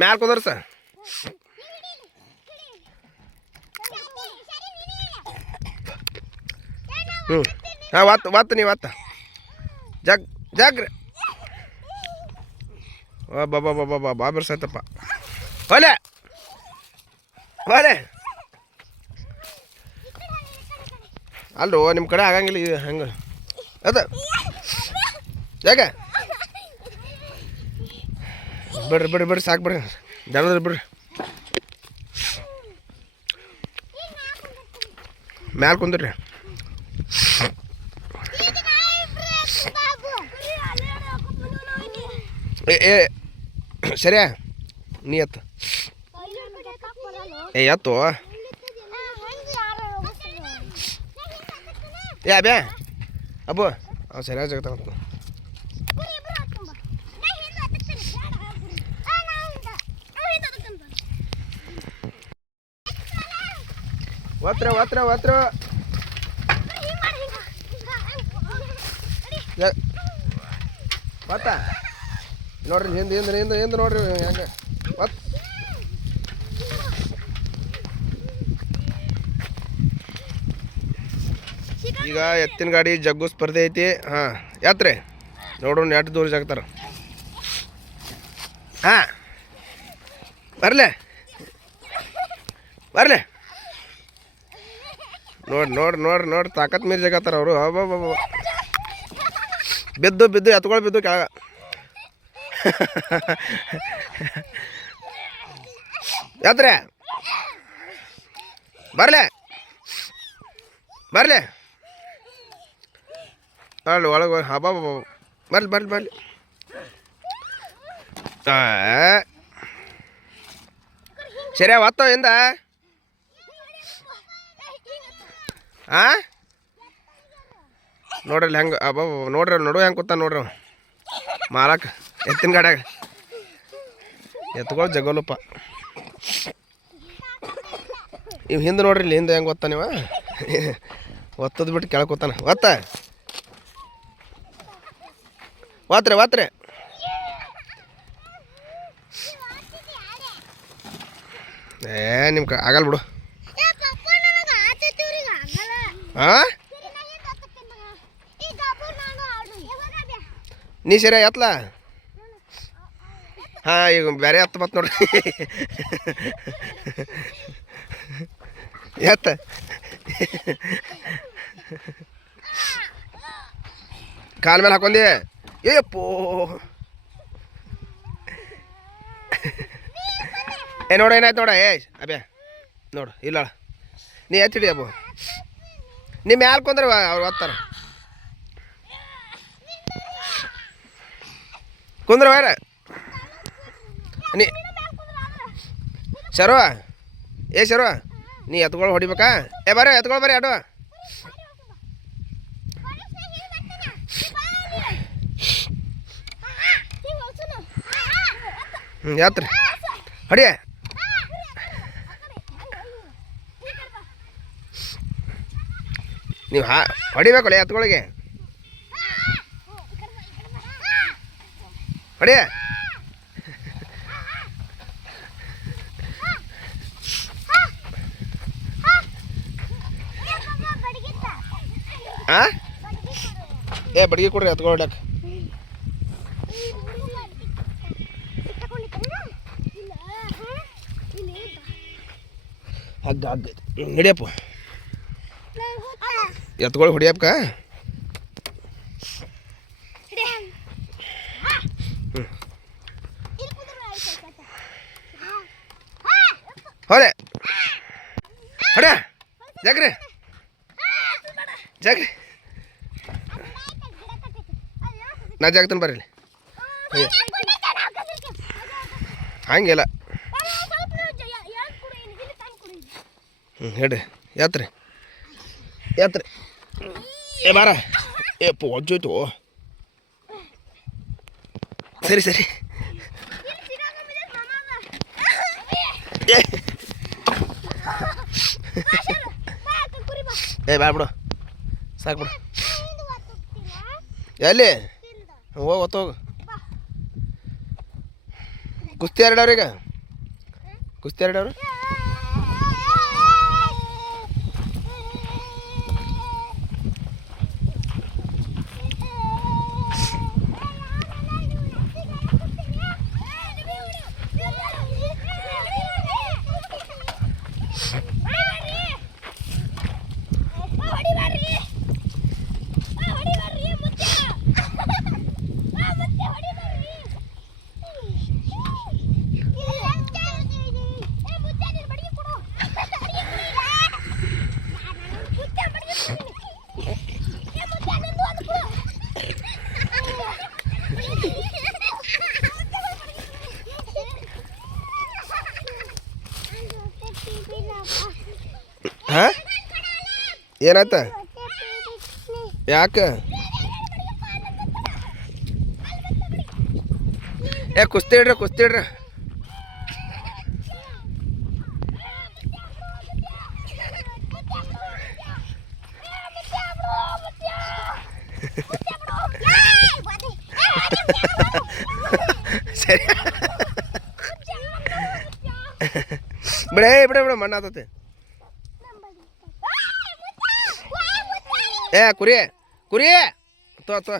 ಮ್ಯಾಲ ಸರ್ ಹ್ಞೂ ಹಾಂ ಒತ್ತು ವಾತ್ ನೀವು ವಾತ. ಜಗ್ ಜಗ್ರಿ ಬಾ ಬಾ ಬಾ ಬಾ ಬಾ ಬಿರ್ಸತ್ತಪ್ಪ ಹೊಲೆ ಹೊಲೆ ಅಲ್ಲೋ ನಿಮ್ಮ ಕಡೆ ಆಗಂಗಿಲ್ಲ ಹಂಗೆ. ಅದ. ಯಾಕ ಬಿಡ್ರಿ ಬಿಡ್ರಿ ಬಿಡ್ರಿ ಸಾಕು ಬಿಡ್ರಿ ದಣದ್ರಿ ಬಿಡ್ರಿ ಮ್ಯಾಲ ಕುಂದ್ರಿ ಏ ಏ ಸರಿಯಾ ನೀ ಎತ್ತು ಏ ಎತ್ತು ಏ ಅಬ್ಯಾ ಅಬ್ಬು ಅವ್ ಸರಿಯಾಗಿ ಜಗತ್ತ ಒತ್ರ ಒತ್ರ ಒತ್ರ. ಒತ್ತ. ನೋಡ್ರಿ, ಹಿಂದೆ ಹಿಂದೆ ಹಿಂದೆ ಹಿಂದೆ ನೋಡ್ರಿ ಹೆಂಗೆ. ಒತ್ ಈಗ ಎತ್ತಿನ ಗಾಡಿ ಜಗ್ಗು ಸ್ಪರ್ಧೆ ಐತಿ. ಹಾಂ, ಯಾತ್ರೆ? ನೋಡೋಣ ಎಷ್ಟು ದೂರ ಜಗ್ತಾರ. ಹಾಂ. ಬರಲೇ. ಬರ್ಲೆ. ನೋಡಿ ನೋಡಿ ನೋಡಿ ನೋಡಿ. ತಾಕತ್ ಮೀರಿ ಜಗತ್ತಾರ ಅವರು. ಅಬ್ಬಬ್ಬ ಬಿದ್ದು ಬಿದ್ದು, ಎತ್ಕೊಳ್ ಬಿದ್ದು ಕೆಳಗ. ಯಾತ್ರೆ ಬರ್ಲೆ. ಬರಲೆ. ಅಲ್ಲಿ ಒಳಗೆ ಹಬ್ಬ ಬರ್ಲಿ ಬರ್ಲಿ ಬರ್ಲಿ. ಸರಿಯಾ ಒತ್ತೋ ಇಂದ ಆ? ನೋಡ್ರಲ್ಲಿ ಹೆಂಗೆ ಅಬ್ಬ ನೋಡ್ರಿ, ನೋಡು ಹೆಂಗೆ ಗೊತ್ತಾ ನೋಡ್ರಿ. ಮಾಲಕ್ ಎತ್ತಿನ ಗಾಡ್ಯಾಗ. ಎತ್ಕೊಳ್ಳಿ ಜಗೋಲಪ್ಪ ಇವ್ ಹಿಂದೆ ನೋಡ್ರಿ ಇಲ್ಲಿ, ಹಿಂದೆ ಹೆಂಗೆ ಗೊತ್ತಾ ನೀವು ಒತ್ತದ್ ಬಿಟ್ಟು ಕೆಳಕೋತಾನೆ ಕೂತಾನ. ಒತ್ತ. ಒತ್ರೆ ಒತ್ರೆ ಏ ನಿಮ್ಗೆ ಆಗಲ್ಲ ಬಿಡು. ಹಾಂ ನೀ ಸರಿ ಎತ್ಲ? ಹಾಂ, ಈಗ ಬೇರೆ ಎತ್ತ ಬತ್ ನೋಡ್ರಿ ಎತ್ತ. ಕಾಲ ಮೇಲೆ ಹಾಕೊಂಡಿ. ಏಪೋ ಏ, ನೋಡ, ಏನಾಯ್ತು ನೋಡ ಏ ಅಬ್ಯಾ ನೋಡು ಇಲ್ಲ ನೀ ಎತ್ತಿಡಿ ಅಬ್ಬು ನೀ ಮ್ಯಾಲ್ ಕೊಂದ್ರೆ ಅವ್ರು ಓದ್ತಾರೆ ಕುಂದ್ರ ಬೇರೆ ನೀ ಶರ್ವ, ಏ ಶರ್ವ, ನೀ ಎತ್ಗಳು ಹೊಡಿಬೇಕಾ? ಏ ಬರ್ರಿ ಎತ್ಗಳು ಬರ್ರಿ ಅಡು ಹ್ಞೂ ಯಾತ್ರಿ ಹೊಡಿಯ. ನೀವು ಹಾ ಹೊಡಿಬೇಕಲ್ಲ ಎತ್ಗಳಿಗೆ ಹೊಡಿಯ ಆ? ಏ ಬಡ್ಗೆ ಕೊಡ್ರಿ ಎತ್ಕೊಳಕ್ ಹಗ್ಗ ಹಗ್ಗ. ಹಿಡಿಯಪ್ಪ. ಎತ್ಕೊಳ್ ಹೊಡಿಯಪ್ಪ ಹೊಡೆ ಹೊಡೆ. ಜಾಗ್ರಿ. ಜಾಗ್ರಿ. ನಾ ಜಾಗ್ತಾನೆ ಬರ್ರಿ. ಹಂಗಿಲ್ಲ. ಹ್ಞೂ ಹೇಳ್ರಿ. ಯಾತ್ರೆ ಯಾತ್ರೆ ಏ ಬಾರ ಏ ಪೋಜೋಯ್ತು ಸರಿ ಸರಿ ಏ ಬ್ಯಾಡ ಬಿಡು ಸಾಕು ಬಿಡು ಎಲ್ಲಿ ಹೋಗಿ ಹೋಗು ಕುಸ್ತಿ ಎರಡವ್ರೀಗ ಕುಸ್ತಿ ಎರಡವ್ರು ಏನಾಯ್ತ ಯಾಕೆ? ಏ ಕುಸ್ತಿ ಇಡ್ರಿ ಕುಸ್ತಿ ಇಡ್ರಿ ಸರಿ. ಬಿಡ ಬಿಡ ಬಿಡ ಮಣ್ಣು ಏ ಕುರಿ ಕುರಿ ತೋ ತೋ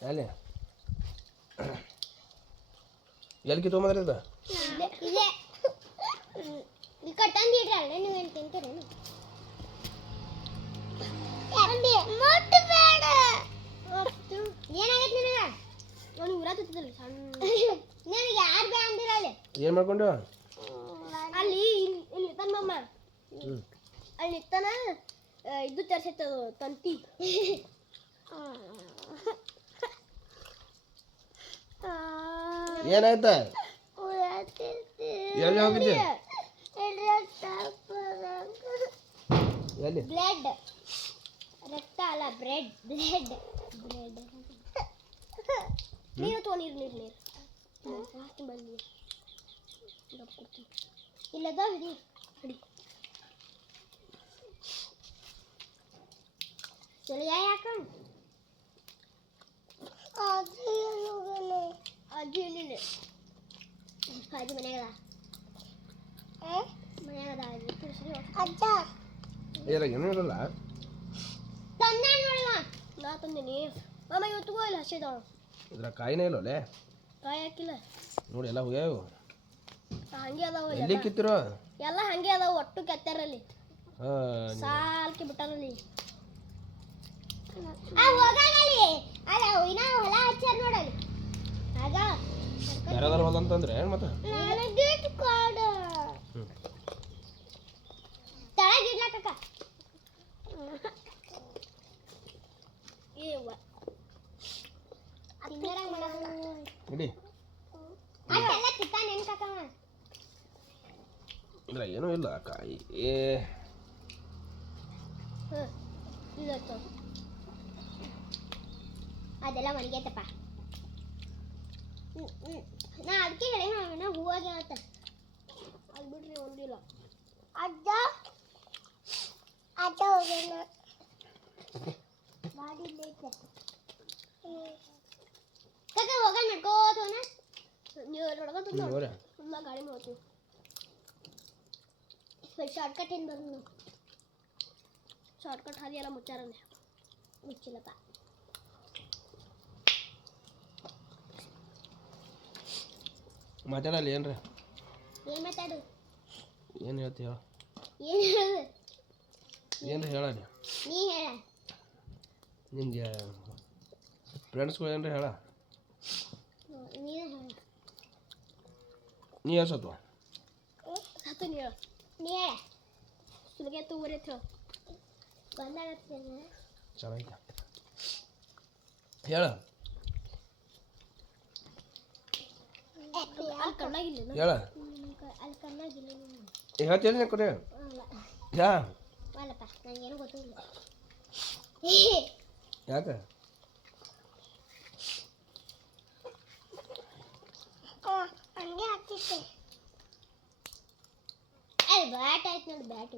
ಎಲ್ಲಿ ಎಲ್ಕಿ ತೊಗೊಂಬಂದ್ರದ ಇದೆ ಈ ಕಟ್ಟಂದಿಡ್ರಿ ಅಲ್ಲ ನೀವೇನು ತಿಂತೀರೇನು ಮುಟ್ಟಬೇಡ ಏನಾಗೈತೆ ನಿನಗೆ? ಅವನು ಊರ ತುತ್ತದಲ್ಲ ಸಣ್ಣ ನನಗೆ ಯಾರು ಬೇಡ ಅಂದಿರಲ್ಲ? ಏನು ಮಾಡ್ಕೊಂಡು? ಅಲ್ಲಿ ಇಲ್ಲಿ ಇಲ್ಲಿ ತನ್ನ ಮಮ್ಮ ಅಲ್ಲಿ ತನ ಇದು ತರಿಸೈತೆ ತಂತಿ. ಏನಾಯ್ತ? ಎಲ್ಲಿ ಹೋಗಿದ್ದೆ? ಎಲ್ಲಿ ಬ್ಲೆಡ್ ರಕ್ತ ಅಲ್ಲ ಬ್ರೆಡ್ ಬ್ಲೆಡ್ ಬ್ರೆಡ್ ನೀರು ತಗೋ ನೀರು ನೀರು ನೀರು ಹಾಕಿ ಬಂದಿ ಇಲ್ಲದ ಹಿಡಿ ಹಿಡಿ ಚಲೋ ಯಾ ಯಾಕ ಅಜ್ಜಿ ಇಲ್ಲಿ ಅಜ್ಜಿ ಮನ್ಯಾಗದ ಮನ್ಯಾಗದ ಅಜ್ಜ ಏನ ಏನು ಇರಲ್ಲ ತಂದೆ ನೋಡಲ್ಲ ನಾ ತಂದೀನಿ ಮಾಮ ಇವತ್ತು ಇಲ್ಲ ಹಸಿದವ ಇದ್ರ ಕಾಯಿನೇ ಇಲ್ಲೋಲೆ ಕಾಯಿ ಹಾಕಿಲ್ಲ ನೋಡಿ, ಎಲ್ಲ ಹೋಗ್ಯಾವ ಹಂಗೆ ಅದಾವ ಎಲ್ಲಿ ಕಿತ್ತಿರೋ? ಎಲ್ಲ ಹಂಗೆ. ಅದಾವ ಒಟ್ಟು ಕೆತ್ತಾರಲ್ಲಿ ಸಾಲ್ಕಿ ಬಿಟ್ಟಾರಲ್ಲಿ ಯಾರಾದ್ರೂ ಹೊಲಂತಂದ್ರೆ ಏನು ಮತ್ತೆ ಇಡಿ ಇದ್ರ ಏನೂ ಇಲ್ಲ ಕಾಯಿ. ಏ. ಅದೆಲ್ಲ ಹ್ಞೂ ಹ್ಞೂ ನಾ ಅದಕ್ಕೆ ಹೇಳಿ ಶಾರ್ಟ್ಕಟ್ ಏನು ಬರೋದು ಶಾರ್ಟ್ಕಟ್ ಹಾದಿ ಎಲ್ಲ ಮುಚ್ಚಾರಲ್ಲ ಮುಚ್ಚಿಲ್ಲಪ್ಪ. ಮಾತಾಡಲ್ಲ ಏನ್ರ? ಏನು ಮಾತಾಡು? ಏನು ಹೇಳ್ತೀಯ ಹೇಳ. ಏನು ಹೇಳು? ಏನು ಹೇಳ ನೀ. ನೀ ಹೇಳ. ನಿಮಗೆ ಫ್ರೆಂಡ್ಸ್ಗಳು ಏನ್ರ ಹೇಳ? ನೀನು ಹೇಳ. ನೀ ಎಷ್ಟು ಸತ್ತು ನೀ ಹೇಳ. Nere. Skulle get the water through. Bandar up there. चलो ಹೇಳ ಅಲ್ಲಿ ಕಣ್ಣಾಗಿಲ್ಲ ಹೇಳ ಅಲ್ಲಿ ಕಣ್ಣಾಗಿಲ್ಲ ಈಗ ಹೇಳ್ತೀನಿ ಕೊಡಿ ಯಾ ಅಲ್ಲಪ್ಪ ನನಗೇನು ಗೊತ್ತಿಲ್ಲ ಯಾಕೆ ಹಂಗೆ ಹಾಕ್ತಿದ್ದೆ ಅಲ್ಲಿ ಬ್ಯಾಟ್ ಆಯ್ತು ನೋಡಿ ಬ್ಯಾಟ್